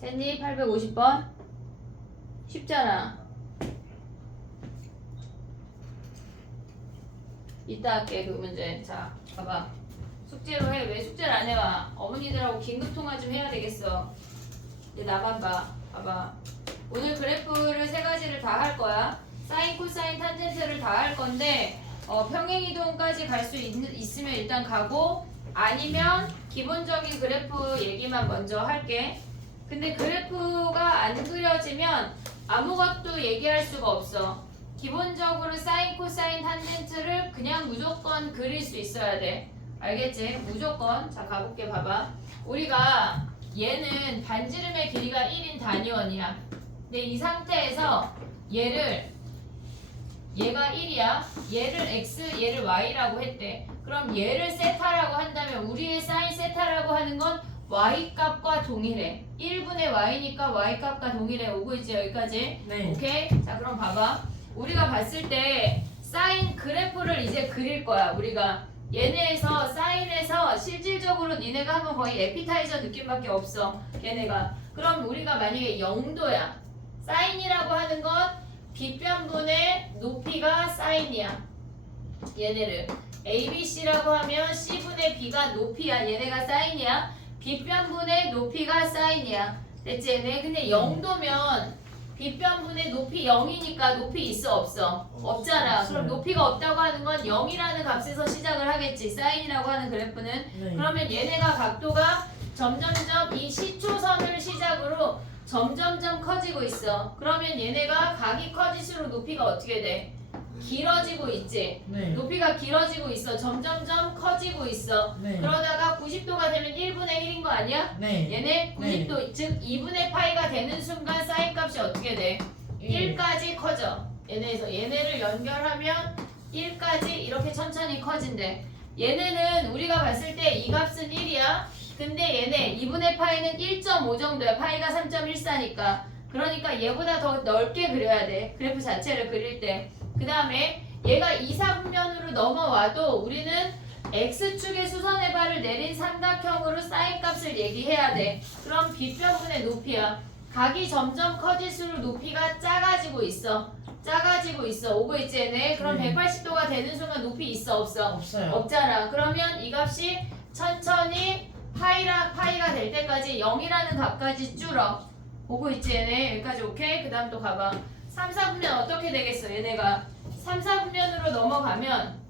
셋니 850번? 쉽잖아. 이따 할게 그 문제. 자 봐봐. 숙제로 해. 왜 숙제를 안 해와? 어머니들하고 긴급통화 좀 해야 되겠어. 이제 나만 봐. 봐봐. 오늘 그래프를 세 가지를 다 할 거야. 사인, 코사인, 탄젠트를 다 할 건데 평행이동까지 갈 수 있으면 일단 가고 아니면 기본적인 그래프 얘기만 먼저 할게. 근데 그래프가 안 그려지면 아무것도 얘기할 수가 없어. 기본적으로 사인, 코사인, 탄젠트를 그냥 무조건 그릴 수 있어야 돼. 알겠지? 무조건. 자 가볼게. 봐봐. 우리가 얘는 반지름의 길이가 1인 단위원이야. 근데 이 상태에서 얘가 1이야. 얘를 x, 얘를 y라고 했대. 그럼 얘를 세타라고 한다면 우리의 사인 세타라고 하는 건 y값과 동일해. 1분의 y니까 y값과 동일해. 오고 있지 여기까지? 네. 오케이? 자 그럼 봐봐. 우리가 봤을 때 사인 그래프를 이제 그릴 거야. 우리가 얘네에서 사인에서 실질적으로 니네가 하면 거의 에피타이저 느낌밖에 없어. 걔네가. 그럼 우리가 만약에 0도야. 사인이라고 하는 건 빗변분의 높이가 사인이야. 얘네를 ABC라고 하면 C분의 B가 높이야. 얘네가 사인이야. 빗변분의 높이가 사인이야. 됐지 얘네? 근데 0도면 빗변분의 높이 0이니까 높이 있어 없어? 없잖아. 없어요. 그럼 높이가 없다고 하는 건 0이라는 값에서 시작을 하겠지. 사인이라고 하는 그래프는. 네. 그러면 얘네가 각도가 점점점 이 시초선을 시작으로 점점점 커지고 있어. 그러면 얘네가 각이 커질수록 높이가 어떻게 돼? 길어지고 있지. 네. 높이가 길어지고 있어. 점점점 커지고 있어. 네. 그러다가 90도가 되면 1분의 1인 거 아니야? 네. 얘네 90도 즉 2분의 파이가 되는 순간 사인 값이 어떻게 돼? 1까지 커져. 얘네를 연결하면 1까지 이렇게 천천히 커진대. 얘네는 우리가 봤을 때 이 값은 1이야. 근데 얘네 2분의 파이는 1.5 정도야. 파이가 3.14니까. 그러니까 얘보다 더 넓게 그려야 돼. 그래프 자체를 그릴 때. 그 다음에 얘가 2, 4분면으로 넘어와도 우리는 X축의 수선의 발을 내린 삼각형으로 사인 값을 얘기해야 돼. 그럼 빗변분의 높이야. 각이 점점 커질수록 높이가 작아지고 있어. 작아지고 있어. 오고 있지 얘네? 그럼 네. 180도가 되는 순간 높이 있어 없어? 없어요. 없잖아. 그러면 이 값이 천천히 파이가 될 때까지 0이라는 값까지 줄어. 보고 있지 얘네? 여기까지 오케이? 그 다음 또 가봐. 3, 4분면 어떻게 되겠어 얘네가? 3, 4분면으로 넘어가면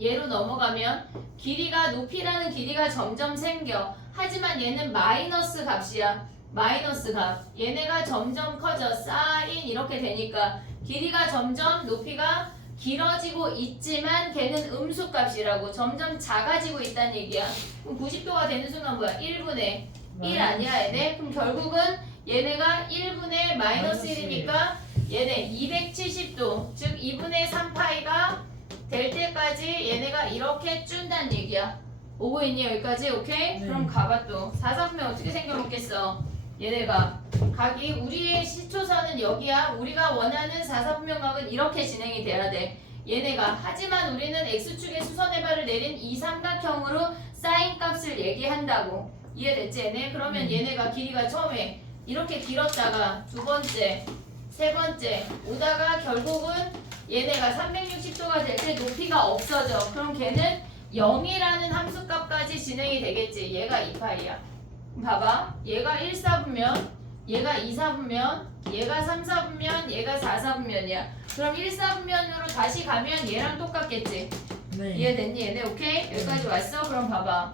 얘로 넘어가면 길이가 높이라는 길이가 점점 생겨. 하지만 얘는 마이너스 값이야. 마이너스 값. 얘네가 점점 커져. 사인 이렇게 되니까 길이가 점점 높이가 길어지고 있지만 걔는 음수값이라고 점점 작아지고 있다는 얘기야. 그럼 90도가 되는 순간 뭐야? 1분의 1 아니야 얘네? 그럼 결국은 얘네가 1분의 마이너스 1이니까 얘네 270도 즉 2분의 3파이가 될 때까지 얘네가 이렇게 준다는 얘기야. 오고 있니 여기까지? 오케이? 네. 그럼 가봐 또. 사사분면 어떻게 생겨먹겠어? 얘네가 각이 우리의 시초선은 여기야. 우리가 원하는 사사분면각은 이렇게 진행이 돼야 돼. 얘네가 하지만 우리는 X축의 수선의 발을 내린 이 삼각형으로 사인 값을 얘기한다고. 이해됐지 얘네? 그러면 얘네가 길이가 처음에 이렇게 길었다가 두 번째, 세 번째 오다가 결국은 얘네가 360도가 될 때 높이가 없어져. 그럼 걔는 0이라는 함수값까지 진행이 되겠지. 얘가 2파이야. 봐봐. 얘가 1, 4분면, 얘가 2, 4분면, 얘가 3, 4분면, 얘가 4, 4분면이야. 그럼 1, 4분면으로 다시 가면 얘랑 똑같겠지. 네. 이해됐니? 얘네 오케이? 여기까지 왔어? 그럼 봐봐.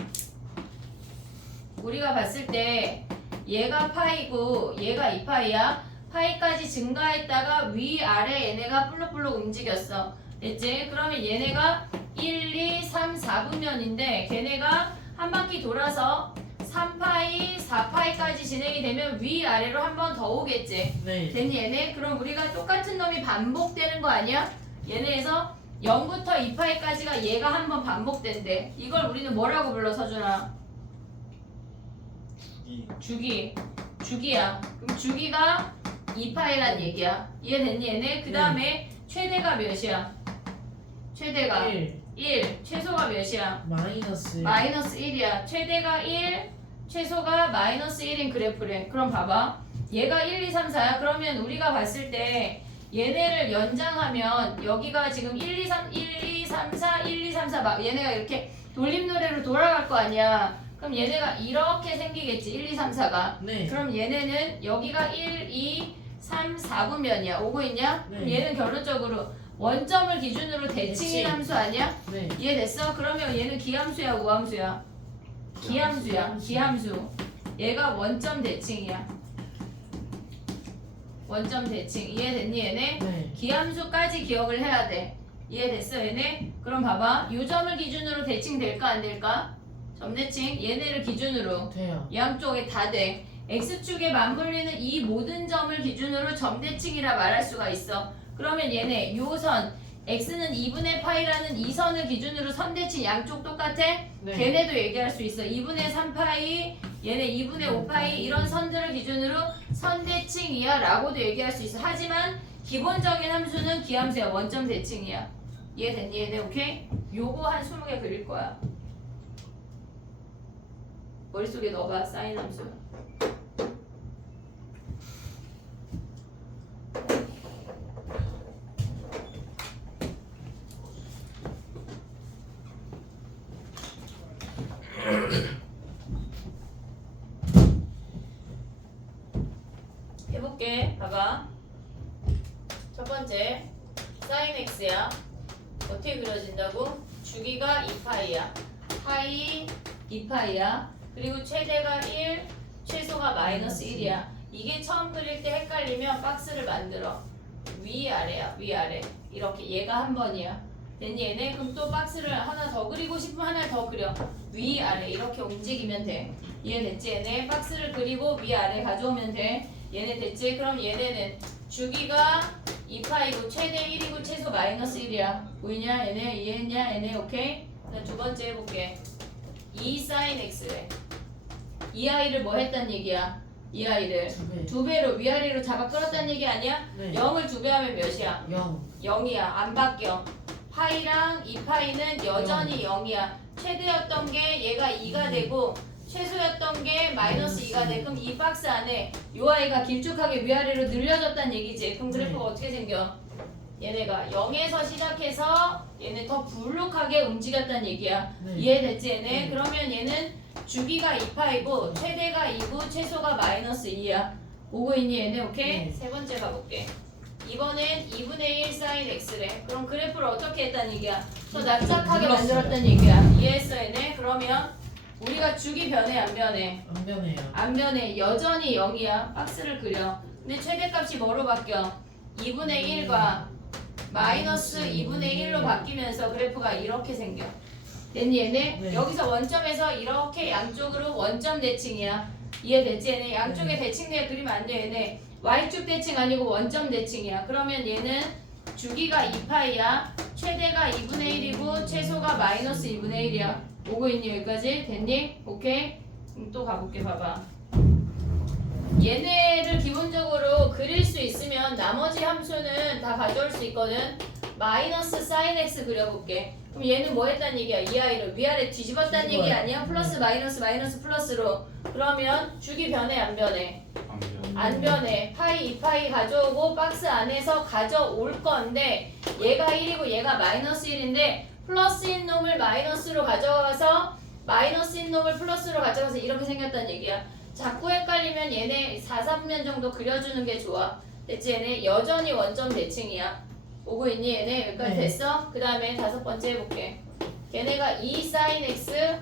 우리가 봤을 때 얘가 파이고 얘가 2파이야. 파이까지 증가했다가 위아래 얘네가 볼록볼록 움직였어. 됐지? 그러면 얘네가 1, 2, 3, 4분면인데 걔네가 한 바퀴 돌아서 3파이, 4파이까지 진행이 되면 위아래로 한 번 더 오겠지. 네. 됐니 얘네? 그럼 우리가 똑같은 놈이 반복되는 거 아니야? 얘네에서 0부터 2파이까지가 얘가 한 번 반복된대. 이걸 우리는 뭐라고 불러 서준아? 주기야. 그럼 주기가 2파이란 얘기야. 이해됐니 얘네? 그 다음에 최대가 몇이야? 최대가 1 1. 최소가 몇이야? 마이너스 마이너스 1이야. 최대가 1, 최소가 마이너스 1인 그래프래. 그럼 봐봐. 얘가 1, 2, 3, 4야. 그러면 우리가 봤을 때 얘네를 연장하면 여기가 지금 1, 2, 3, 1, 2, 3, 4, 1, 2, 3, 4 막 얘네가 이렇게 돌림노래로 돌아갈 거 아니야. 그럼 얘네가 이렇게 생기겠지. 1, 2, 3, 4가. 네. 그럼 얘네는 여기가 1, 2, 3, 4분면이야. 오고 있냐? 네. 그럼 얘는 결론적으로 원점을 기준으로 대칭인 대칭. 함수 아니야? 네. 이해됐어? 그러면 얘는 기함수야, 우함수야? 기함수야. 기함수. 얘가 원점 대칭이야. 원점 대칭. 이해됐니 얘네? 네. 기함수까지 기억을 해야 돼. 이해됐어 얘네? 그럼 봐봐. 요 점을 기준으로 대칭 될까 안 될까? 점대칭. 얘네를 기준으로 돼요. 양쪽에 다 돼. X축에 맞물리는 이 모든 점을 기준으로 점대칭이라 말할 수가 있어. 그러면 얘네 요 선 X는 2분의 파이라는 이 선을 기준으로 선대칭 양쪽 똑같아? 네. 걔네도 얘기할 수 있어. 2분의 3파이, 얘네 2분의 5파이 이런 선들을 기준으로 선대칭이야 라고도 얘기할 수 있어. 하지만 기본적인 함수는 기함수야. 원점 대칭이야. 이해됐니 얘네? 오케이? 요거 한 20개 그릴 거야. 머릿속에 넣어봐. 사인 함수. 해볼게. 봐봐. 첫 번째 사인 x야. 어떻게 그려진다고? 주기가 2파이야. 파이 2파이야. 그리고 최대가 1, 최소가 마이너스 1이야. 이게 처음 그릴 때 헷갈리면 박스를 만들어. 위아래야. 위아래. 이렇게 얘가 한 번이야. 됐니 얘네? 그럼 또 박스를 하나 더 그리고 싶으면 하나 더 그려. 위아래 이렇게 움직이면 돼. 이해됐지 얘네? 박스를 그리고 위아래 가져오면 돼. 얘네 됐지? 그럼 얘네는 주기가 2파이고 최대 1이고 최소 마이너스 1이야. 보이냐 얘네? 이해했냐 얘네? 오케이? 그다음 두 번째 해볼게. 2 사인 x래. 이 아이를 뭐 했단 얘기야? 이 아이를 두 배. 두 배로 위아래로 잡아 끌었단 얘기 아니야? 네. 0을 두 배 하면 몇이야? 0. 0이야. 안 바뀌어. 파이랑 2파이는 여전히 0이야. 최대였던 게 얘가 2가 되고 최소였던 게 마이너스 2가 돼. 그럼 이 박스 안에 요 아이가 길쭉하게 위아래로 늘려졌단 얘기지. 그럼 그래프가 어떻게 생겨? 얘네가 0에서 시작해서 얘네 더 불룩하게 움직였단 얘기야. 네. 이해됐지 얘네? 네. 그러면 얘는 주기가 2파이고 최대가 2고 최소가 마이너스 2야. 오고 있니 얘네? 오케이? 네. 세 번째 가볼게. 이번엔 2분의 1 사인 x래. 그럼 그래프를 어떻게 했단 얘기야? 더 납작하게 눌렀어요. 만들었단 얘기야. 이해했어 얘네? 그러면 우리가 주기 변해 안 변해? 안 변해요. 안 변해. 여전히 0이야. 박스를 그려. 근데 최대값이 뭐로 바뀌어? 2분의 1과 마이너스 2분의 1로 바뀌면서 그래프가 이렇게 생겨. 됐니 얘네? 네. 여기서 원점에서 이렇게 양쪽으로 원점 대칭이야. 이해됐지 얘네? 양쪽에 네. 대칭되어 그리면 안 돼 얘네. Y축 대칭 아니고 원점 대칭이야. 그러면 얘는 주기가 2파이야. 최대가 2분의 1이고 최소가 마이너스 2분의 1이야. 오고 있니 여기까지? 됐니? 오케이? 또 가볼게. 봐봐. 얘네를 기본적으로 그릴 수 있으면 나머지 함수는 다 가져올 수 있거든. 마이너스 사인 x 그려볼게. 그럼 얘는 뭐 했단 얘기야? 이 아이를 위아래 뒤집었단 얘기 아니야? 플러스 마이너스 마이너스 플러스로. 그러면 주기 변해 안 변해? 안 변해. 파이 2파이 가져오고 박스 안에서 가져올 건데 얘가 1이고 얘가 마이너스 1인데 플러스인 놈을 마이너스로 가져가서 마이너스인 놈을 플러스로 가져가서 이렇게 생겼단 얘기야. 자꾸 헷갈리면 얘네 4, 3면 정도 그려주는 게 좋아. 됐지 얘네? 여전히 원점 대칭이야. 오고 있니 얘네? 여기까지 네. 됐어? 그 다음에 다섯 번째 해볼게. 걔네가 2 사인 x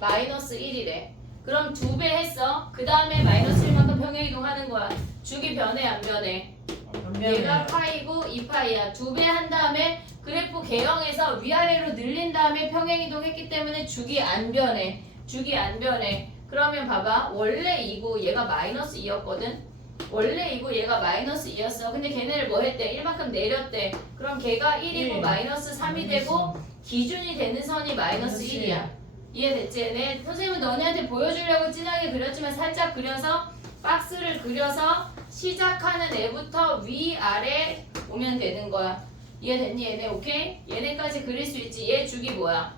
마이너스 1이래. 그럼 2배 했어. 그 다음에 마이너스 1만큼 평행이동 하는 거야. 주기 변해 안 변해? 안 변해요. 얘가 파이고 2파이야. 2배 한 다음에 그래프 개형해서 위아래로 늘린 다음에 평행이동 했기 때문에 주기 안 변해. 주기 안 변해. 그러면 봐봐. 원래 2고 얘가 마이너스 2였거든. 원래 2고 얘가 마이너스 2였어. 근데 걔네를 뭐 했대? 1만큼 내렸대. 그럼 걔가 1이고 일. 마이너스 3이 되고 기준이 되는 선이 마이너스 1이야. 이해됐지? 얘네? 선생님은 너네한테 보여주려고 진하게 그렸지만 살짝 그려서 박스를 그려서 시작하는 애부터 위아래 오면 되는 거야. 이해됐니 얘네? 오케이? 얘네까지 그릴 수 있지. 얘 주기 뭐야?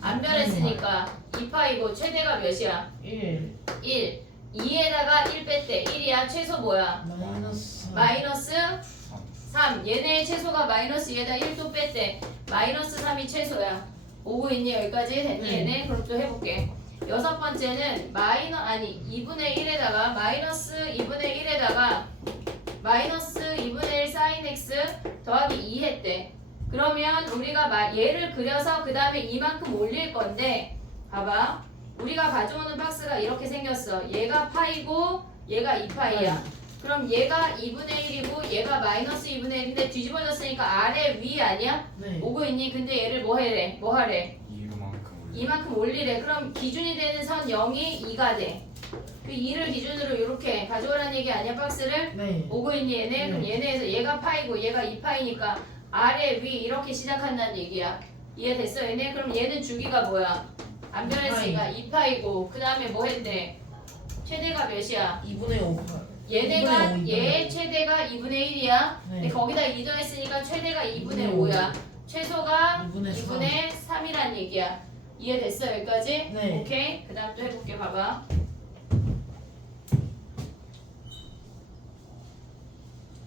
안 변했으니까 2파이고 최대가 몇이야? 1 1. 2에다가 1 뺐대. 1이야. 최소 뭐야? 마이너스 마이너스 3. 얘네의 최소가 마이너스 2에다 1도 뺐대. 마이너스 3이 최소야. 오고 있니? 여기까지 됐니? 네. 얘네? 그럼 또 해볼게. 여섯 번째는 2분의 1에다가 마이너스 2분의 1에다가 마이너스 2분의 1 sin x 더하기 2 했대. 그러면 우리가 얘를 그려서 그 다음에 이만큼 올릴 건데 봐봐. 우리가 가져오는 박스가 이렇게 생겼어. 얘가 파이고 얘가 2파이야. 그럼 얘가 2분의 1이고 얘가 마이너스 2분의 1인데 뒤집어졌으니까 아래 위 아니야? 네 오고 있니? 근데 얘를 뭐 하래? 뭐 하래? 이만큼 이만큼 올리래. 그럼 기준이 되는 선 0이 2가 돼. 그 2를 기준으로 이렇게 가져오라는 얘기 아니야? 박스를? 네 오고 있니 얘네? 그럼 얘네에서 얘가 파이고 얘가 2파이니까 아래 위 이렇게 시작한다는 얘기야. 이해됐어 얘네? 그럼 얘는 주기가 뭐야? 안 변했으니까 2파이고 그 다음에 뭐 했대? 최대가 몇이야? 2분의 5 얘네가 2분의 5, 얘 최대가 2분의 1이야. 근데 네. 거기다 2 더했으니까 최대가 2분의 5. 5야. 최소가 2분의 2분의 3이란 얘기야. 이해됐어 여기까지? 네. 오케이. 그 다음 또 해볼게. 봐봐.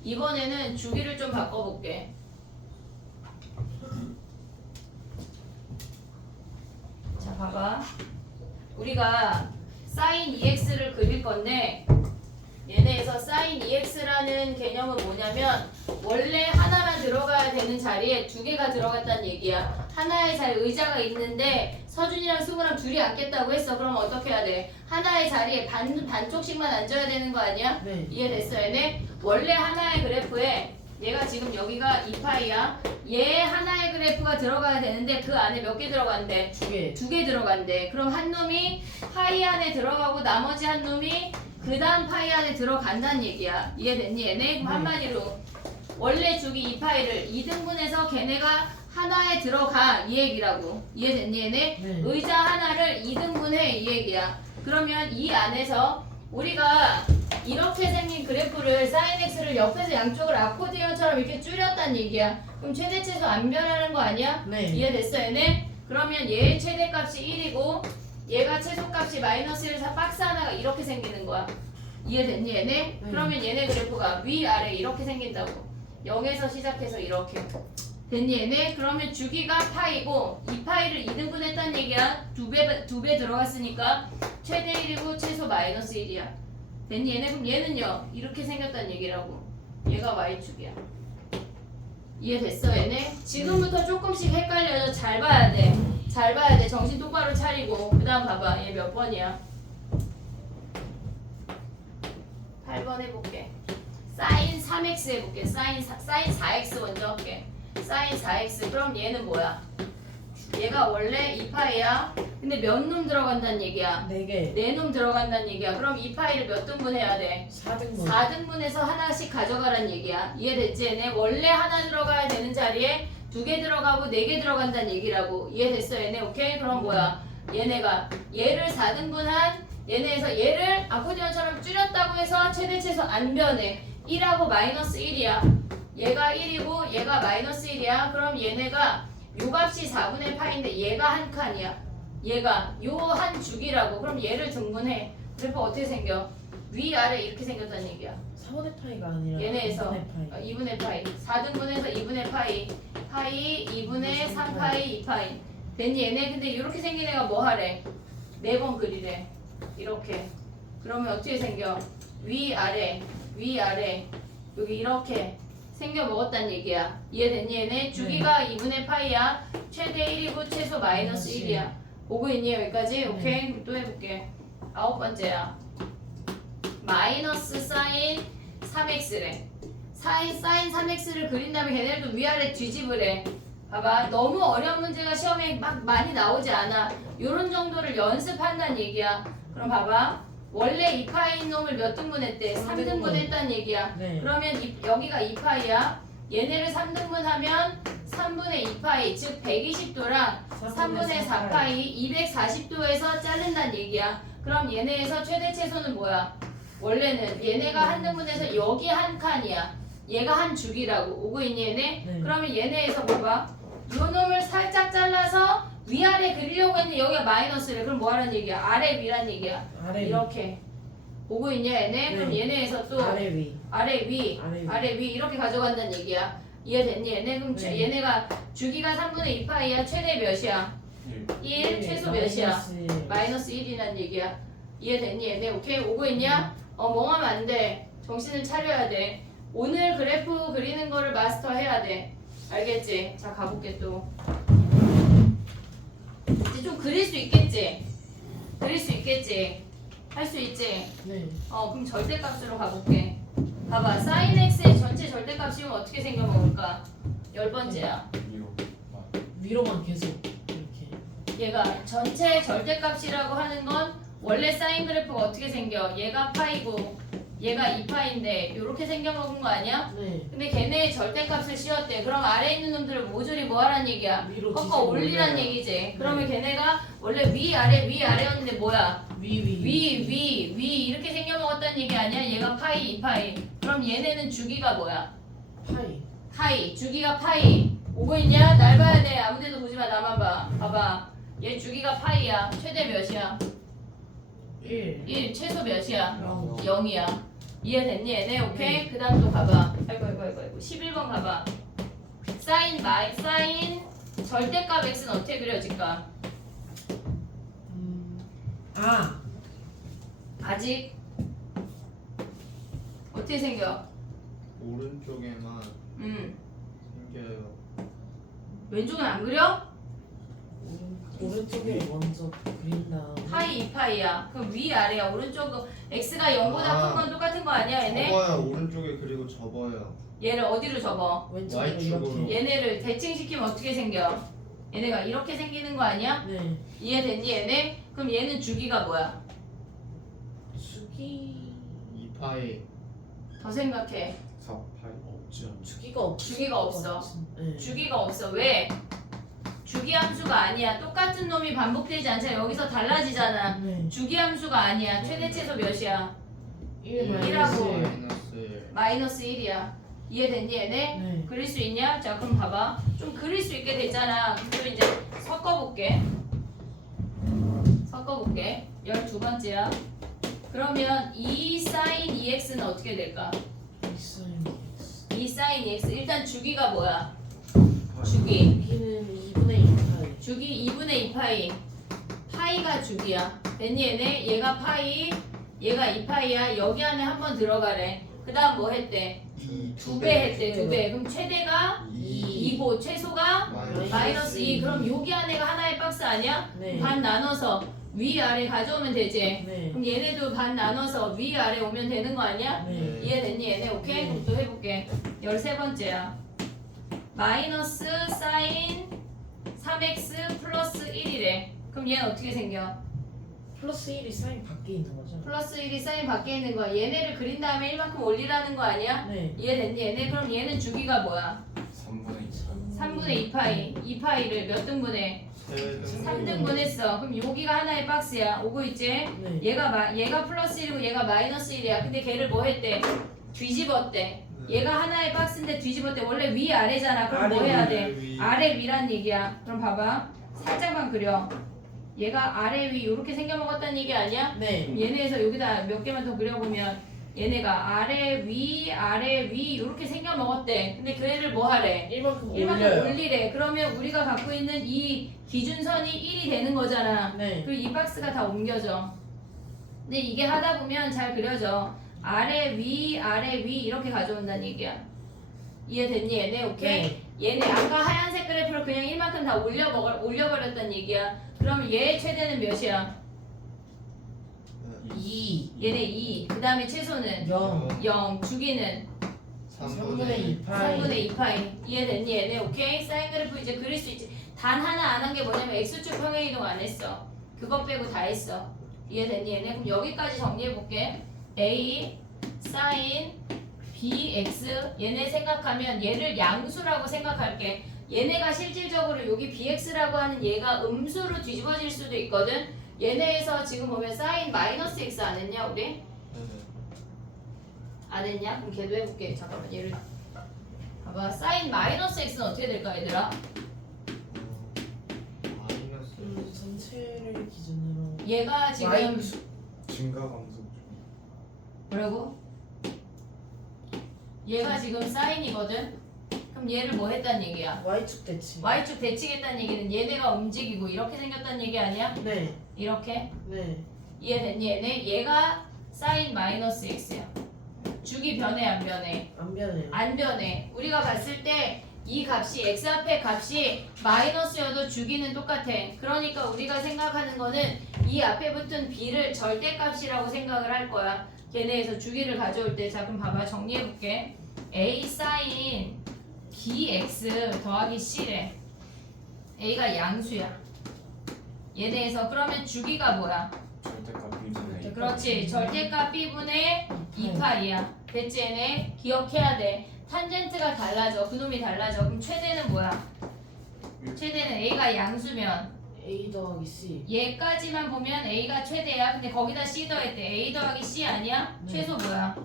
이번에는 주기를 좀 바꿔볼게. 자 봐봐. 우리가 sin 2x를 그릴 건데 얘네에서 sin 2x라는 개념은 뭐냐면 원래 하나만 들어가야 되는 자리에 두 개가 들어갔다는 얘기야. 하나의 의자가 있는데 서준이랑 수구랑 둘이 앉겠다고 했어. 그럼 어떻게 해야 돼? 하나의 자리에 반쪽씩만 앉아야 되는 거 아니야? 네 이해됐어 얘네? 원래 하나의 그래프에 얘가 지금 여기가 2파이야. 얘 하나의 그래프가 들어가야 되는데 그 안에 몇 개 들어간대? 2개 두 개 들어간대. 그럼 한 놈이 파이 안에 들어가고 나머지 한 놈이 그 다음 파이 안에 들어간다는 얘기야. 이해됐니 얘네? 그럼 한마디로 원래 주기 2파이를 2등분해서 걔네가 하나에 들어가 이 얘기라고. 이해됐니 얘네? 네. 의자 하나를 2등분해 이 얘기야. 그러면 이 안에서 우리가 이렇게 생긴 그래프를 sin x를 옆에서 양쪽을 아코디언처럼 이렇게 줄였단 얘기야. 그럼 최대 최소 안 변하는 거 아니야? 네. 이해됐어 얘네? 그러면 얘의 최대값이 1이고 얘가 최소값이 마이너스 1에서 박스 하나가 이렇게 생기는 거야. 이해됐니 얘네? 그러면 얘네 그래프가 위아래 이렇게 생긴다고. 0에서 시작해서 이렇게. 됐니 얘네? 그러면 주기가 파이고 2파이를 2등분 했다는 얘기야. 두 배 들어갔으니까 최대 1이고 최소 마이너스 1이야. 됐니 얘네? 그럼 얘는요 이렇게 생겼다는 얘기라고. 얘가 y축이야. 이해됐어 얘네? 지금부터 조금씩 헷갈려서 잘 봐야 돼. 잘 봐야 돼. 정신 똑바로 차리고. 그 다음 봐봐. 얘 몇 번이야? 8번 해볼게. sin 3x 해볼게. sin 4x 먼저 할게. sin 4x. 그럼 얘는 뭐야? 얘가 원래 2파이야. 근데 몇 놈 들어간다는 얘기야? 4개 4놈 들어간다는 얘기야. 그럼 2파이를 몇 등분 해야 돼? 4등분 4등분해서 하나씩 가져가란 얘기야. 이해됐지 얘네? 원래 하나 들어가야 되는 자리에 2개 들어가고 4개 들어간다는 얘기라고. 이해됐어 얘네? 오케이? 그럼 뭐야? 얘네가 얘를 4등분한 얘네에서 얘를 아코디언처럼 줄였다고 해서 최대 최소 안 변해. 1하고 마이너스 1이야. 얘가 1이고 얘가 마이너스 1이야. 그럼 얘네가 요 값이 4분의 파인데 얘가 한 칸이야. 얘가 요 한 주기라고. 그럼 얘를 등분해. 그래프 어떻게 생겨? 위아래 이렇게 생겼다는 얘기야. 4분의 파이가 아니라 얘네에서 2분의 파이 2분의 파이 4등분해서 2분의 파이 파이 2분의 3파이 2파이 됐니 얘네? 근데 이렇게 생긴 애가 뭐 하래? 4번 그리래. 이렇게. 그러면 어떻게 생겨? 위아래 위아래 여기 이렇게 생겨 먹었단 얘기야. 이해됐니 얘네? 주기가 2분의 파이야. 최대 1이고 최소 마이너스 1이야. 보고 있니 여기까지? 오케이. 그럼 또 해볼게. 9번째야. 마이너스 사인 3x래. 사인 3x를 그린 다음에 걔네들도 위아래 뒤집으래. 봐봐. 너무 어려운 문제가 시험에 막 많이 나오지 않아. 요런 정도를 연습한다는 얘기야. 그럼 봐봐. 원래 2파이인 놈을 몇 등분했대? 3등분 했다는 얘기야. 네. 그러면 여기가 2파이야. 얘네를 3등분하면 3분의 2파이 즉 120도랑 3분의 4파이 240도에서 자른다는 얘기야. 그럼 얘네에서 최대 최소는 뭐야? 원래는 얘네가 한 등분해서 여기 한 칸이야. 얘가 한 주기라고. 오고 있니 얘네? 네. 그러면 얘네에서 봐봐. 요 놈을 살짝 잘라서 위아래 그리려고 했는데 여기가 마이너스래. 그럼 뭐하라는 얘기야? 아래 위란 얘기야. 아래 위. 이렇게 보고 있냐 얘네? 네. 그럼 얘네에서 또 아래 위. 아래 위, 아래 위. 아래 위 이렇게 가져간다는 얘기야. 이해됐니 얘네? 그럼 네. 얘네가 주기가 3분의 2파이야. 최대 몇이야? 1, 최소 몇이야? 마이너스. 마이너스 1이란 얘기야. 이해됐니 얘네? 오케이? 오고 있냐? 멍하면 안 돼. 정신을 차려야 돼. 오늘 그래프 그리는 거를 마스터 해야 돼. 알겠지? 자 가볼게 또. 이제 좀 그릴 수 있겠지? 그릴 수 있겠지? 할 수 있지? 네. 그럼 절대값으로 가볼게. 봐봐, sin x의 전체 절대값이면 어떻게 생겨 먹을까? 10번째야. 위로만 계속 이렇게. 얘가 전체 절대값이라고 하는 건 원래 사인 그래프가 어떻게 생겨? 얘가 파이고 얘가 2파인데 이렇게 생겨 먹은 거 아니야? 네. 근데 걔네의 절대값을 씌웠대. 그럼 아래에 있는 놈들을 모조리 뭐 하란 얘기야? 위로 꺾어 뒤집어 올리란 올려요. 얘기지. 그러면 걔네가 원래 위아래였는데 뭐야? 위. 위 이렇게 생겨 먹었다는 얘기 아니야? 얘가 파이 2파이. 그럼 얘네는 주기가 뭐야? 파이. 파이. 주기가 파이. 오고 있냐? 날 봐야 돼. 아무데도 보지 마. 나만 봐. 봐봐. 얘 주기가 파이야. 최대 몇이야? 1. 1. 최소 몇이야? 0. 0이야. 이해됐니 얘네? 오케이? 그 다음 또 가봐. 아이고 11번 가봐. 사인 절대값 x는 어떻게 그려질까? 아. 아직 어떻게 생겨? 오른쪽에만 생겨요. 왼쪽은 안 그려? 오른쪽에 먼저 그린 다음. 파이 2파이야. 그럼 위아래야. 오른쪽 x가 0보다 큰 건 똑같은 거 아니야 얘네? 접어요. 오른쪽에 그리고 접어요. 얘를 어디로 접어? 왼쪽으로 Y축으로. 이렇게. 얘네를 대칭시키면 어떻게 생겨? 얘네가 이렇게 생기는 거 아니야? 네. 이해됐니 얘네? 그럼 얘는 주기가 뭐야? 주기. 2파이 더 생각해. 4파이 없지 않나? 주기가 없. 주기가 없어. 네. 주기가 없어. 왜? 주기 함수가 아니야. 똑같은 놈이 반복되지 않잖아. 여기서 달라지잖아. 네. 주기 함수가 아니야. 최대 최소 몇이야? 1 일하고. 마이너스. 마이너스 1이야. 이해됐니 얘네? 네. 그릴 수 있냐? 자 그럼 봐봐. 좀 그릴 수 있게 됐잖아. 그럼 또 이제 섞어볼게. 12번째야. 그러면 2 sin 2x는 어떻게 될까? 사인. 2 sin 2x. 일단 주기가 뭐야? 주기. 주기는 2분의 2파이. 주기 2분의 2파이. 파이가 주기야. 됐니 얘네? 얘가 파이, 얘가 2파이야. 여기 안에 한번 들어가래. 그 다음 뭐 했대? 2배 했대. 2배. 그럼 최대가 2고 최소가 마이너스 2. 그럼 여기 안에가 하나의 박스 아니야? 네. 반 나눠서 위아래 가져오면 되지. 네. 그럼 얘네도 반 나눠서 위아래 오면 되는 거 아니야? 네. 이해됐니 얘네? 오케이? 네. 그럼 또 해볼게. 13번째야. 마이너스 사인 3x 플러스 1이래. 그럼 얘는 어떻게 생겨? 플러스 1이 사인 밖에 있는 거죠? 플러스 1이 사인 밖에 있는 거야. 얘네를 그린 다음에 1만큼 올리라는 거 아니야? 네. 이해됐니 얘네? 그럼 얘는 주기가 뭐야? 3분의 3분의 2파이. 2파이를 몇 등분해? 3등분 했어. 그럼 여기가 하나의 박스야. 오고 있지? 네. 얘가 플러스 1이고 얘가 마이너스 1이야. 근데 걔를 뭐 했대? 뒤집었대. 얘가 하나의 박스인데 뒤집었대. 원래 위아래잖아. 그럼 뭐 아래, 해야 위, 돼? 위. 아래 위란 얘기야. 그럼 봐봐. 살짝만 그려. 얘가 아래 위 이렇게 생겨먹었다는 얘기 아니야? 네. 그럼 얘네에서 여기다 몇 개만 더 그려보면 얘네가 아래 위 이렇게 생겨먹었대. 근데 그 애를 뭐 하래? 1만큼 1만큼 올려요. 올리래. 그러면 우리가 갖고 있는 이 기준선이 1이 되는 거잖아. 네. 그리고 이 박스가 다 옮겨져. 근데 이게 하다 보면 잘 그려져. 아래 위 이렇게 가져온다는 얘기야. 이해됐니 얘네? 오케이? 네. 얘네 아까 하얀색 그래프를 그냥 1만큼 다 올려버렸다는 얘기야. 그럼 얘의 최대는 몇이야? 2. 얘네 2. 그 다음에 최소는 0. 0. 주기는 3분의 2파이. 3분의 2파이. 이해됐니 얘네? 오케이? 사인 그래프 이제 그릴 수 있지. 단 하나 안 한 게 뭐냐면 x축 평행이동 안 했어. 그것 빼고 다 했어. 이해됐니 얘네? 그럼 여기까지 정리해볼게. a sin bx 얘네 생각하면 얘를 양수라고 생각할게. 얘네가 실질적으로 여기 bx라고 하는 얘가 음수로 뒤집어질 수도 있거든. 얘네에서 지금 보면 sin 마이너스 x 안 했냐 우리? 안 했냐? 그럼 걔도 해볼게. 잠깐만 얘를 봐봐. sin 마이너스 x는 어떻게 될까 얘들아? X를 기준으로 얘가 지금 Y 증가 감소. 뭐라고? 얘가 지금 사인이거든. 그럼 얘를 뭐 했단 얘기야? Y축 대칭. Y축 대칭했다는 얘기는 얘네가 움직이고 이렇게 생겼다는 얘기 아니야? 네. 이렇게? 네. 이해됐니? 얘가 사인 마이너스 x야. 주기 변해 안 변해? 안 변해요. 안 변해. 우리가 봤을 때 이 값이 x 앞에 값이 마이너스여도 주기는 똑같아. 그러니까 우리가 생각하는 거는 이 앞에 붙은 b를 절대값이라고 생각을 할 거야. 걔네에서 주기를 가져올 때. 자 그럼 봐봐 정리해볼게. a 사인 bx 더하기 c래. a가 양수야. 얘네에서 그러면 주기가 뭐야? 절대값 분분의 그렇지. 절대값 b분의 2파이야. 됐지 얘네? 기억해야 돼. 탄젠트가 달라져. 그놈이 달라져. 그럼 최대는 뭐야? 최대는 a가 양수면 A 더하기 C. 얘까지만 보면 a가 최대야. 근데 거기다 c 더했대. a 더하기 c 아니야? 네. 최소 뭐야?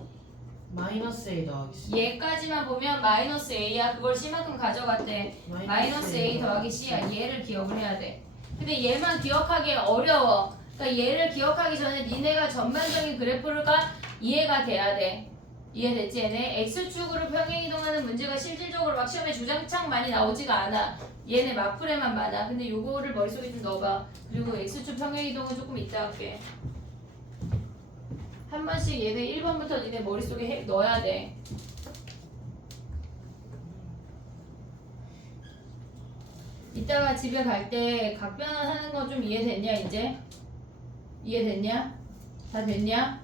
마이너스 A 더하기 C. 얘까지만 보면 마이너스 a야. 그걸 c만큼 가져갔대. 마이너스 a 더하기 c야. 얘를 기억을 해야 돼. 근데 얘만 기억하기 어려워. 그러니까 얘를 기억하기 전에 니네가 전반적인 그래프가 이해가 돼야 돼. 이해됐지? 얘네 x축으로 평행이동하는 문제가 실질적으로 막 시험에 주장창 많이 나오지가 않아. 얘네 막풀에만 많아. 근데 요거를 머릿속에 좀 넣어봐. 그리고 x축 평행이동은 조금 이따 할게. 한 번씩 얘네 1번부터 니네 머릿속에 넣어야 돼. 이따가 집에 갈 때 각변하는 거 좀 이해됐냐 이제? 이해됐냐? 다 됐냐?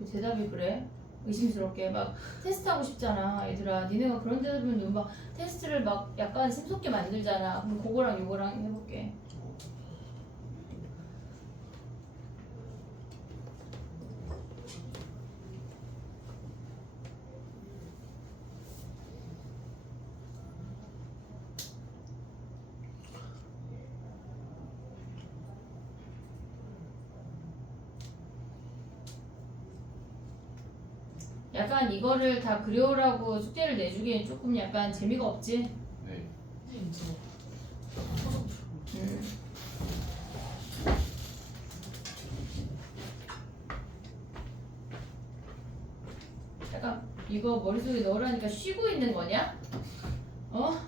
왜 대답이 그래? 의심스럽게 막 테스트하고 싶잖아 얘들아. 니네가 그런 데다 보면 막 테스트를 막 약간 샘솟게 만들잖아. 그럼 그거랑 요거랑 해볼게. 약간 이거를 다 그려오라고 숙제를 내주기엔 조금 약간 재미가 없지? 네. 이제 약간 이거 머릿속에 넣으라니까 쉬고 있는 거냐? 어?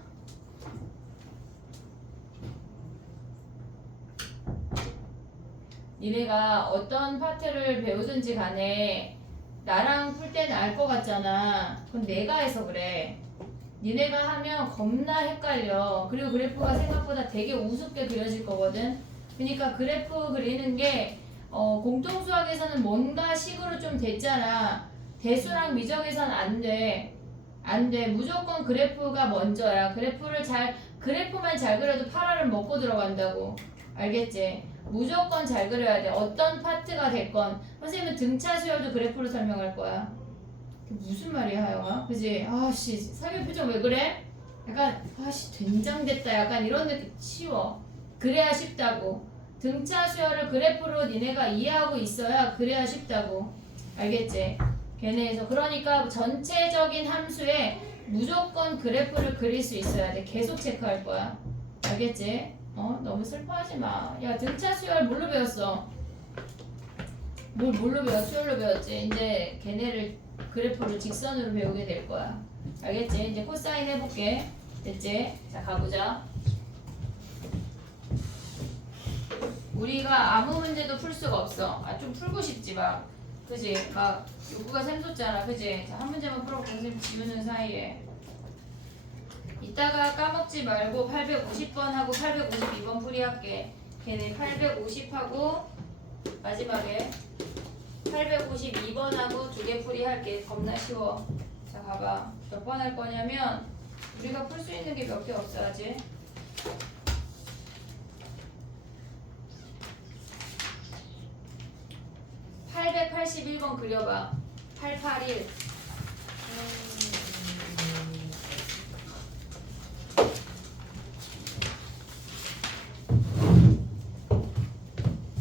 니네가 어떤 파트를 배우든지 간에 나랑 풀 때는 알 것 같잖아. 그건 내가 해서 그래. 니네가 하면 겁나 헷갈려. 그리고 그래프가 생각보다 되게 우습게 그려질 거거든. 그러니까 그래프 그리는 게 공통수학에서는 뭔가 식으로 좀 됐잖아. 대수랑 미적에서는 안 돼. 안 돼. 무조건 그래프가 먼저야. 그래프만 잘 그려도 8알은 먹고 들어간다고. 알겠지? 무조건 잘 그려야 돼. 어떤 파트가 됐건. 선생님은 등차 수열도 그래프로 설명할 거야. 그게 무슨 말이야, 하영아? 그지? 아씨, 사교 표정 왜 그래? 약간 아씨 된장됐다. 약간 이런 느낌. 쉬워. 그래야 쉽다고. 등차 수열을 그래프로 니네가 이해하고 있어야 그래야 쉽다고. 알겠지? 걔네에서 그러니까 전체적인 함수에 무조건 그래프를 그릴 수 있어야 돼. 계속 체크할 거야. 알겠지? 너무 슬퍼하지 마. 야, 등차 수열 뭘로 배웠어? 뭘로 배워? 수열로 배웠지. 이제 걔네를 그래프를 직선으로 배우게 될 거야. 알겠지? 이제 코사인 해볼게. 됐지? 자, 가보자. 우리가 아무 문제도 풀 수가 없어. 좀 풀고 싶지 막. 그지? 막 요구가 샘솟잖아. 그지? 자, 한 문제만 풀어보고 선생님 지우는 사이에. 이따가 까먹지 말고 850번하고 852번 풀이할게. 걔네 850하고 마지막에 852번하고 두 개 풀이할게. 겁나 쉬워. 자, 봐봐. 몇 번 할 거냐면 우리가 풀 수 있는 게 몇 개 없어 아직. 881번 그려봐. 881.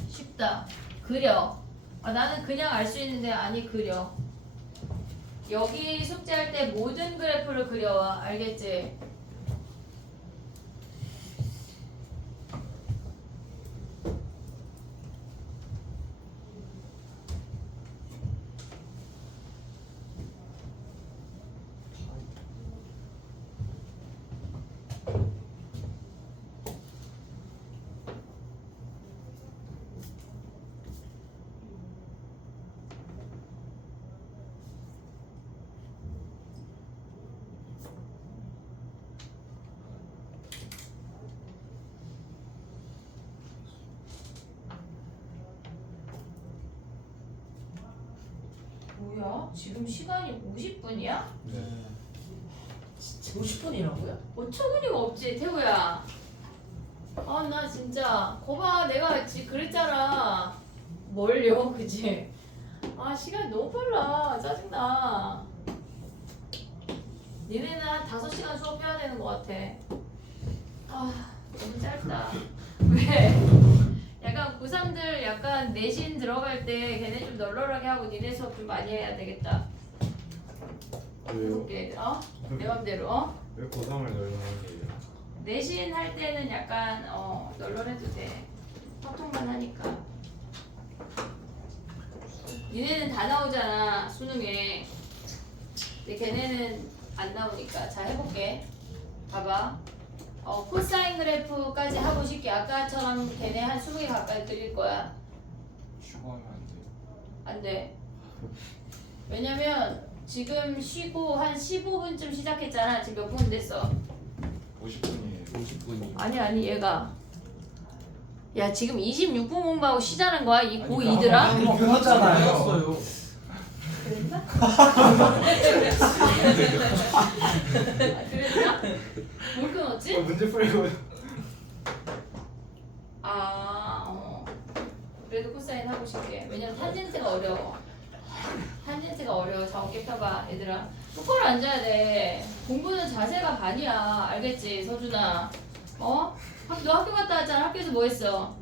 쉽다. 그려. 나는 그냥 알 수 있는데 아니 그려. 여기 숙제할 때 모든 그래프를 그려와. 알겠지? 뭐야? 지금 시간이 50분이야? 네. 진짜 50분이라고요? 어처구니가 없지 태우야. 아 나 진짜 거봐 내가 그랬잖아. 뭘요 그지? 아 시간 너무 빨라 짜증나. 니네는 한 5시간 수업해야 되는 것 같아. 아 너무 짧다. 왜? 약간 고3들 약간 내신 들어갈 때 걔네 좀 널널하게 하고 니네 수업 좀 많이 해야 되겠다. 왜요? 해볼게. 내 맘대로 왜 고3을 널널하게 해요? 내신 할 때는 약간 널널해도 돼. 화통만 하니까. 니네는 다 나오잖아 수능에. 근데 걔네는 안 나오니까. 자 해볼게. 봐봐. 코사인 그래프까지 하고 싶게 아까처럼 걔네 한 20개 가까이 드릴 거야. 휴가하면 안 돼요? 안 돼. 왜냐면 지금 쉬고 한 15분쯤 시작했잖아. 지금 몇 분 됐어? 50분이에요. 50분이. 아니 얘가. 야 지금 26분 공부하고 쉬자는 거야? 이 고2들아? 그거잖아요. 끊었어요. 그랬나? 아, 그랬나? 뭘 끊었지? 문제 풀고. 그래도 코사인 하고 싶게. 왜냐면 탄젠트가 어려워. 탄젠트가 어려워. 자 어깨 펴봐 얘들아. 똑바로 앉아야 돼. 공부는 자세가 반이야. 알겠지 서준아? 너 학교 갔다 왔잖아. 학교에서 뭐 했어?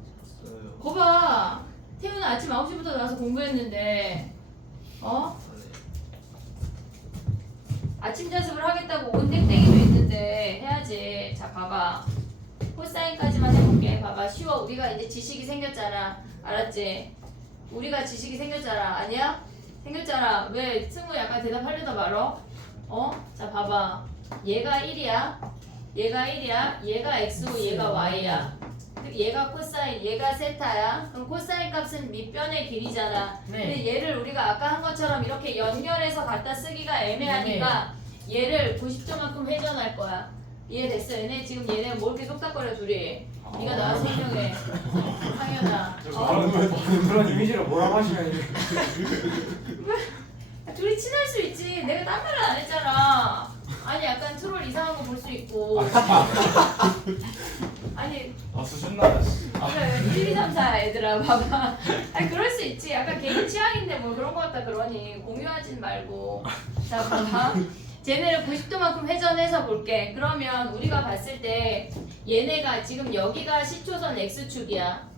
거봐. 태우는 아침 9시부터 나와서 공부했는데 아침 자습을 하겠다고 온 땡땡이도 있는데 해야지. 자 봐봐. 코사인까지만 해볼게. 봐봐 쉬워. 우리가 이제 지식이 생겼잖아. 알았지? 우리가 지식이 생겼잖아. 아니야? 생겼잖아. 왜 승우 약간 대답하려다 말어? 자 봐봐. 얘가 1이야. 얘가 1이야. 얘가 x고 얘가 y야. 얘가 코사인, 얘가 세타야. 그럼 코사인 값은 밑변의 길이잖아. 네. 근데 얘를 우리가 아까 한 것처럼 이렇게 연결해서 갖다 쓰기가 애매하니까 얘를 90도만큼 회전할 거야. 이해됐어? 얘네 뭘 이렇게 속닥거려 둘이. 네가 나와서 설명해. 상현아. 그런 이미지로 뭐라고 하시면 둘이 친할 수 있지. 내가 딴 말은 안 했잖아. 아니 약간 트롤 이상한 거 볼 수 있고. 아니 수준 나다. 그래 1, 2, 3, 4 얘들아 봐봐. 아니 그럴 수 있지. 약간 개인 취향인데 뭐 그런 거 같다 그러니 공유하진 말고. 자 봐봐. 쟤네를 90도만큼 회전해서 볼게. 그러면 우리가 봤을 때 얘네가 지금 여기가 시초선 x축이야.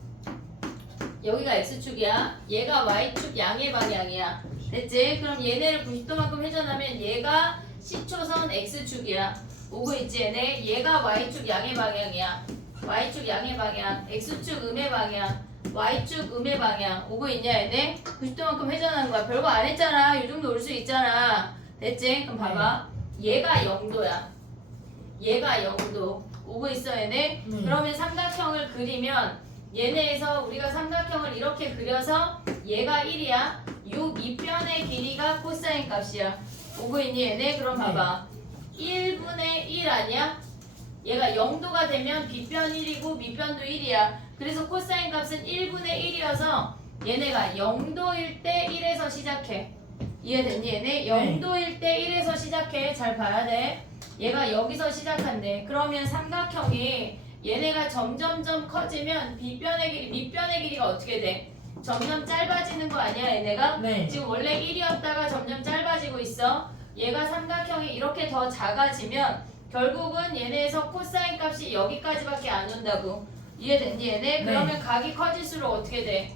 여기가 x축이야. 얘가 y축 양의 방향이야. 됐지? 그럼 얘네를 90도만큼 회전하면 얘가 시초선 x축이야. 오고 있지 얘네? 얘가 y축 양의 방향이야. y축 양의 방향, x축 음의 방향, y축 음의 방향. 오고 있냐 얘네? 90도만큼 회전하는 거야. 별거 안 했잖아. 이 정도 올 수 있잖아. 됐지? 그럼 봐봐. 얘가 0도야. 얘가 0도. 오고 있어 얘네? 그러면 삼각형을 그리면 얘네에서 우리가 삼각형을 이렇게 그려서 얘가 1이야. 요 밑변의 길이가 코사인 값이야. 오고 있니 얘네? 그럼 봐봐. 1분의 1 아니야? 얘가 0도가 되면 빗변 1이고 밑변도 1이야. 그래서 코사인 값은 1분의 1이어서 얘네가 0도일 때 1에서 시작해. 이해됐니 얘네? 0도일 때 1에서 시작해. 잘 봐야 돼. 얘가 여기서 시작한대. 그러면 삼각형이 얘네가 점점점 커지면 빗변의 길이, 밑변의 길이가 어떻게 돼? 점점 짧아지는 거 아니야 얘네가? 네. 지금 원래 1이었다가 점점 짧아지고 있어. 얘가 삼각형이 이렇게 더 작아지면 결국은 얘네에서 코사인 값이 여기까지밖에 안 온다고. 이해됐니 얘네? 그러면 각이 커질수록 어떻게 돼?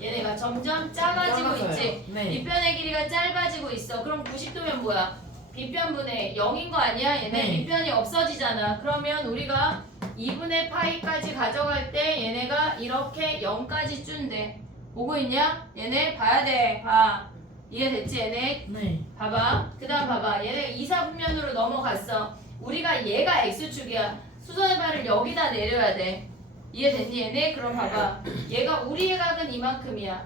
얘네가 점점 작아지고 있지. 밑변의 길이가 짧아지고 있어. 그럼 90도면 뭐야? 밑변분의 0인 거 아니야? 얘네 밑변이 없어지잖아. 그러면 우리가 2분의 파이까지 가져갈 때 얘네가 이렇게 0까지 준대. 보고 있냐? 얘네 봐야 돼. 봐. 이해됐지 얘네? 네. 봐봐. 그 다음 봐봐. 얘네 이사분면으로 넘어갔어. 우리가 얘가 x축이야. 수선의 발을 여기다 내려야 돼. 이해됐니 얘네? 그럼 봐봐. 얘가 우리의 각은 이만큼이야.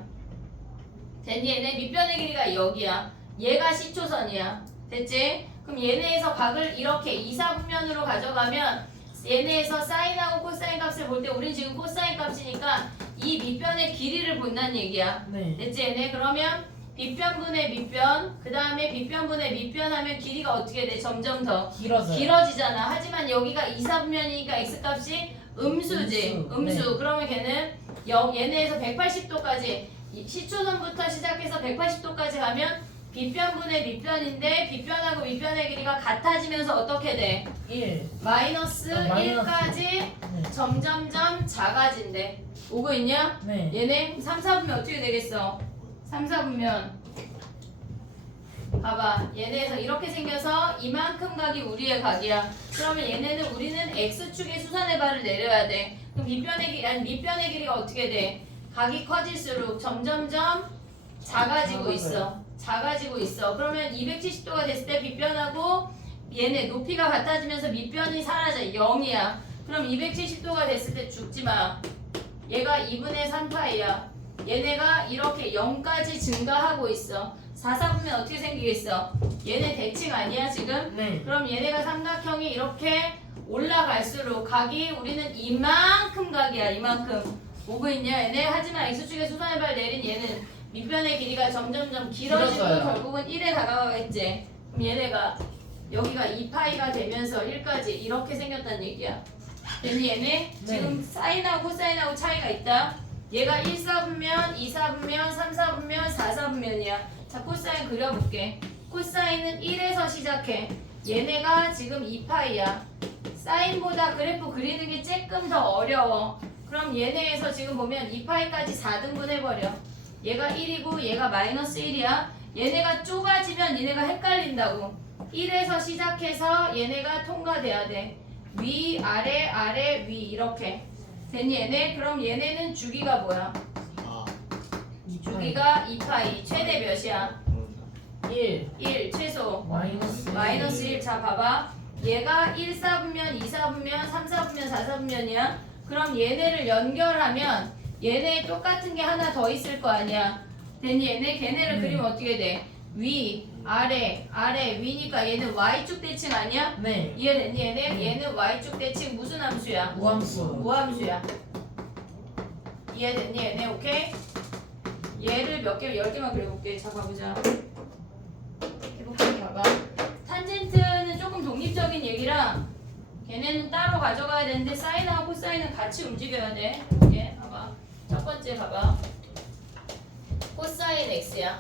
됐니 얘네? 밑변의 길이가 여기야. 얘가 시초선이야. 됐지? 그럼 얘네에서 각을 이렇게 이사분면으로 가져가면 얘네에서 사인하고 코사인 값을 볼 때 우린 지금 코사인 값이니까 이 밑변의 길이를 본다는 얘기야. 네. 됐지 얘네? 그러면 빗변분의 밑변, 그 다음에 빗변분의 밑변 하면 길이가 어떻게 돼? 점점 더 길어져요. 길어지잖아. 하지만 여기가 2사분면이니까 x값이 음수지. 음수. 네. 그러면 걔는 얘네에서 180도까지 시초선부터 시작해서 180도까지 가면 빗변분의 밑변인데 빗변하고 밑변의 길이가 같아지면서 어떻게 돼? 1. 마이너스 마이너스. 1까지 네. 점점점 작아진대. 오고 있냐? 네. 얘네 3, 4분면 어떻게 되겠어? 3, 4분면 봐봐. 얘네에서 이렇게 생겨서 이만큼 각이 우리의 각이야. 그러면 얘네는 우리는 x축의 수선의 발을 내려야 돼. 그럼 밑변의 길이가 어떻게 돼? 각이 커질수록 점점점 작아지고 있어. 작아지고 있어. 그러면 270도가 됐을 때 빗변하고 얘네 높이가 같아지면서 밑변이 사라져. 0이야. 그럼 270도가 됐을 때 죽지 마. 얘가 2분의 3파이야. 얘네가 이렇게 0까지 증가하고 있어. 4, 4분면 어떻게 생기겠어? 얘네 대칭 아니야 지금? 네. 그럼 얘네가 삼각형이 이렇게 올라갈수록 각이 우리는 이만큼 각이야. 이만큼. 오고 있냐 얘네? 하지만 x축의 수선의 발 내린 얘는 밑변의 길이가 점점점 길어지고 길어져요. 결국은 1에 다가가겠지. 그럼 얘네가 여기가 2파이가 되면서 1까지 이렇게 생겼다는 얘기야. 됐니 얘네? 네. 지금 사인하고 코사인하고 차이가 있다. 얘가 1, 4분면, 2, 4분면, 3, 4분면, 4, 4분면이야. 자, 코사인 그려볼게. 코사인은 1에서 시작해. 얘네가 지금 2파이야. 사인보다 그래프 그리는 게 조금 더 어려워. 그럼 얘네에서 지금 보면 2파이까지 4등분 해버려. 얘가 1이고 얘가 마이너스 1이야. 얘네가 좁아지면 얘네가 헷갈린다고. 1에서 시작해서 얘네가 통과돼야 돼. 위, 아래, 아래, 위 이렇게. 됐니 얘네? 그럼 얘네는 주기가 뭐야? 주기가 2파이. 최대 몇이야? 1. 1 최소. 마이너스 1. 자 봐봐. 얘가 1, 4분면, 2, 4분면, 3, 4분면, 4, 4분면이야. 그럼 얘네를 연결하면 얘네 똑같은 게 하나 더 있을 거 아니야. 됐니 얘네? 걔네를 그리면 어떻게 돼? 위, 아래, 아래, 위니까 얘는 y축 대칭 아니야? 네. 이해됐니 얘네? 얘는 y축 대칭 무슨 함수야? 무함수. 무함수야. 이해됐니 얘네? 오케이? 얘를 몇 개, 10개만 그려볼게. 자 가보자. 해볼게. 봐봐. 탄젠트는 조금 독립적인 얘기라 걔네는 따로 가져가야 되는데 사인하고 코사인은 같이 움직여야 돼. 이게 봐봐. 첫 번째 봐봐. 코사인 x야.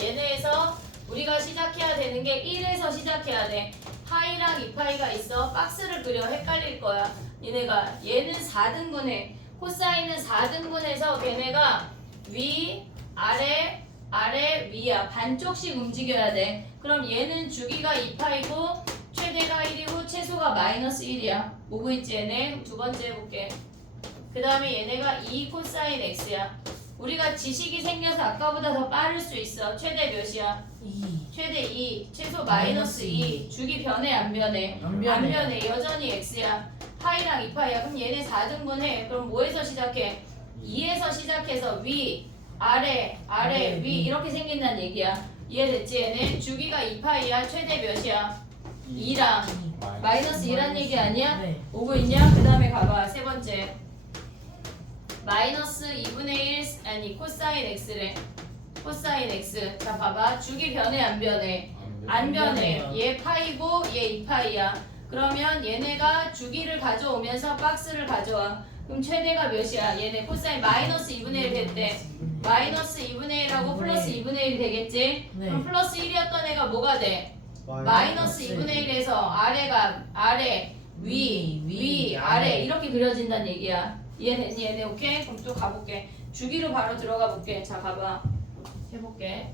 얘네에서 우리가 시작해야 되는 게 1에서 시작해야 돼. 파이랑 2파이가 있어. 박스를 그려. 헷갈릴 거야. 얘네가 얘는 4등분해. 코사인은 4등분해서 걔네가 위, 아래, 아래, 위야. 반쪽씩 움직여야 돼. 그럼 얘는 주기가 2파이고 최대가 1이고 최소가 마이너스 1이야. 오고 있지 얘네? 두 번째 해볼게. 그 다음에 얘네가 2 코사인 x야. 우리가 지식이 생겨서 아까보다 더 빠를 수 있어. 최대 몇이야? 2. 최대 2, 최소 마이너스 2. 주기 변해 안 변해? 안 변해. 여전히 x야. 파이랑 2파이야. 그럼 얘네 4등분해. 그럼 뭐에서 시작해? 2에서 시작해서 위, 아래, 아래, 위 이렇게 생긴다는 얘기야. 이해됐지 얘네? 주기가 2파이야. 최대 몇이야? 2랑 마이너스 2란 얘기 아니야? 네. 오고 있냐? 그 다음에 가봐. 세 번째. 마이너스 2분의 1 아니 코사인 x래. 코사인 x. 자 봐봐. 주기 변해 안 변해? 안 변해. 변해요. 얘 파이고 얘 2파이야. 그러면 얘네가 주기를 가져오면서 박스를 가져와. 그럼 최대가 몇이야? 얘네 코사인 마이너스 2분의 1 됐대. 마이너스 2분의 1하고 플러스 2분의 1이 되겠지? 네. 그럼 플러스 1이었던 애가 뭐가 돼? 마이너스 2분의 1에서 아래가 아래 위 아래 이렇게 그려진다는 얘기야. 이해됐니 얘네? 오케이? 그럼 또 가볼게. 주기로 바로 들어가 볼게. 자 가봐. 해볼게.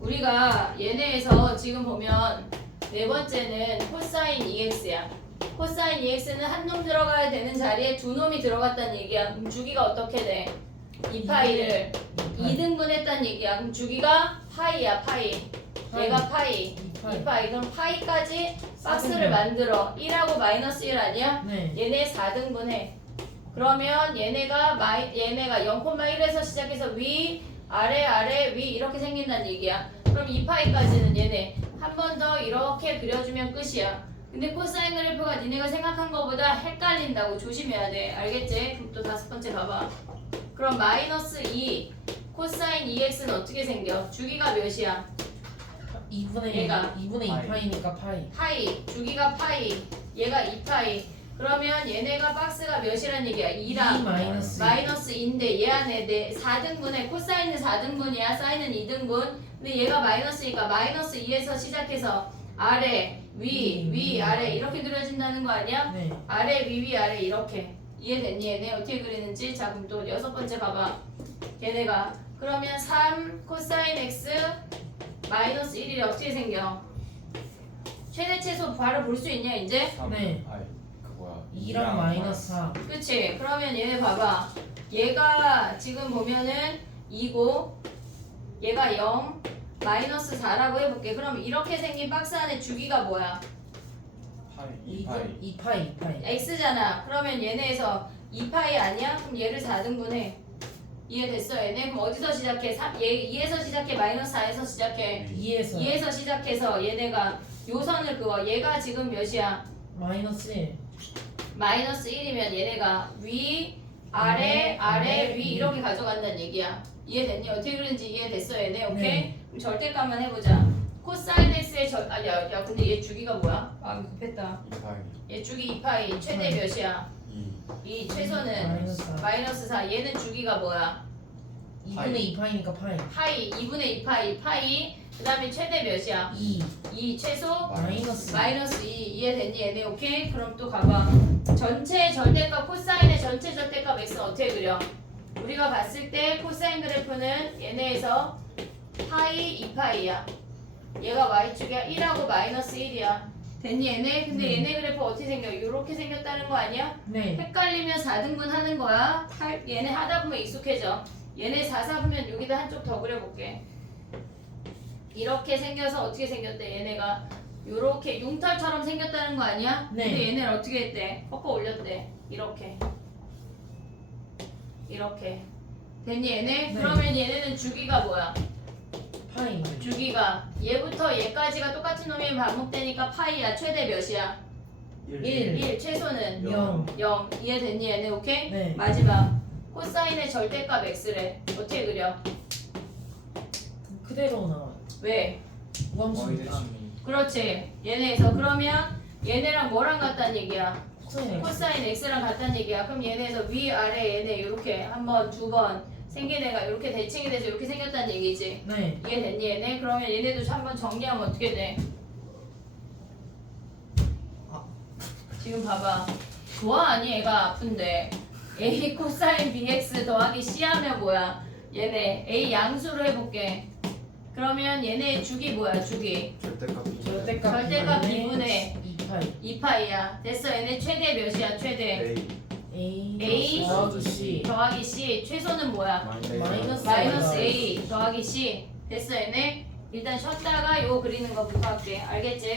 우리가 얘네에서 지금 보면 네 번째는 코사인 2x야. 코사인 2x는 한 놈 들어가야 되는 자리에 두 놈이 들어갔다는 얘기야. 그럼 주기가 어떻게 돼? 2파이를 2등분 했다는 얘기야. 그럼 주기가 파이야 파이. 얘가 파이. 2파이. 그럼 파이까지 박스를 4등분. 만들어. 1하고 마이너스 1 아니야? 네. 얘네 4등분 해. 그러면 얘네가 0,1에서 시작해서 위, 아래, 아래, 위 이렇게 생긴다는 얘기야. 그럼 2파이까지는 얘네 한 번 더 이렇게 그려주면 끝이야. 근데 코사인 그래프가 니네가 생각한 것보다 헷갈린다고 조심해야 돼. 알겠지? 그럼 또 다섯 번째 봐봐. 그럼 마이너스 2 코사인 2x는 어떻게 생겨? 주기가 몇이야? 2분의 얘가 2분의 파이. 2파이니까 파이. 파이. 주기가 파이. 얘가 2파이. 그러면 얘네가 박스가 몇이란 얘기야? 2랑 2 마이너스 마이너스 2인데 얘 안에 4등분에 코사인은 4등분이야. 사인은 2등분. 근데 얘가 마이너스니까 마이너스 2에서 시작해서 아래, 위, 아래 이렇게 그려진다는 거 아니야? 네. 아래, 위, 아래 이렇게. 이해됐니? 얘네 어떻게 그리는지. 자 그럼 또 6번째 봐봐. 얘네가 그러면 3 코사인 x 마이너스 1이 어떻게 생겨? 최대 최소 바로 볼 수 있냐 이제? 3 네. 아니 그 뭐야 2랑 마이너스 4. 그치? 그러면 얘네 봐봐. 얘가 지금 보면은 2고 얘가 0 마이너스 4라고 해볼게. 그럼 이렇게 생긴 박스 안에 주기가 뭐야? 파이 2파이 2파이. x잖아. 그러면 얘네에서 2파이 아니야? 그럼 얘를 4등분해. 이해됐어 얘네? 그럼 어디서 시작해? 얘 2에서 시작해? 마이너스 4에서 시작해? 2에서 2에서 시작해서 얘네가 요 선을 그어. 얘가 지금 몇이야? 마이너스 1. 마이너스 1이면 얘네가 위, 아래, 위 이렇게 가져간다는 얘기야. 이해됐니? 어떻게 그런지 이해됐어 얘네? 오케이? 네. 그럼 절대값만 해보자. 코사인 x의 야 근데 얘 주기가 뭐야? 아 급했다. 2파이 얘 주기 2파이 최대 몇이야? 2 이 최소는 마이너스 4. 마이너스 4. 얘는 주기가 뭐야? 2분의 2파이니까 파이. 파이 2분의 2파이 파이 그 다음에 최대 몇이야? 2 2 최소 마이너스 마이너스 2 이해됐니 얘네? 오케이? 그럼 또 가봐. 전체 절대값 코사인의 전체 절대값 x는 어떻게 그려? 우리가 봤을 때 코사인 그래프는 얘네에서 파이 2파이야. 얘가 y축이야. 1하고 마이너스 1이야. 됐니 얘네? 근데 얘네 그래프 어떻게 생겨? 이렇게 생겼다는 거 아니야? 네. 헷갈리면 4등분 하는 거야. 얘네 하다 보면 익숙해져. 얘네 4, 4보면 여기다 한쪽 더 그려볼게. 이렇게 생겨서 어떻게 생겼대? 얘네가 요렇게 융털처럼 생겼다는 거 아니야? 네. 근데 얘네를 어떻게 했대? 꺾어 올렸대. 이렇게. 이렇게. 됐니 얘네? 네. 그러면 얘네는 주기가 뭐야? 파이. 주기가 얘부터 얘까지가 똑같은 놈이면 반복되니까 파이야. 최대 몇이야? 1. 1. 최소는 0. 0. 이해됐니 얘네? 오케이? 네. 마지막. 코사인의 절대값 x래. 어떻게 그려? 그대로 나와. 왜? 우함수니까. 대칭이 그렇지. 얘네에서 그러면 얘네랑 뭐랑 같다는 얘기야? 코사인 코사인 x랑 같다는 얘기야. 그럼 얘네에서 위, 아래 얘네 이렇게 한 번, 두 번 생긴 애가 이렇게 대칭이 돼서 이렇게 생겼다는 얘기지. 네. 이해됐니 얘네? 그러면 얘네도 한번 정리하면 어떻게 돼? 지금 봐봐. 좋아하니 얘가 아픈데 a 코사인 bx 더하기 c 하면 뭐야? 얘네 a 양수로 해볼게. 그러면 얘네 주기 뭐야? 주기 절대값이 절대값 2분의 2파이. 2파이야. 됐어. 얘네 최대 몇이야? 최대 A A 더하기 C. 더하기 c. 최소는 뭐야? 마이너스 마이너스 a 더하기 c. 됐어 얘네? 일단 쉬었다가 요거 그리는 거부터 할게. 알겠지?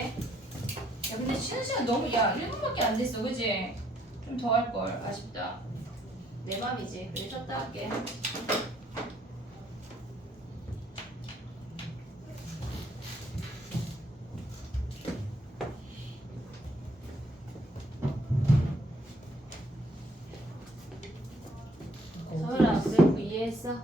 야 근데 쉬는 시간 너무 1분밖에 안 됐어. 그지? 좀 더 할걸. 아쉽다. 내 맘이지. 그래 쉬었다 할게. 서울아 그래프 이해했어?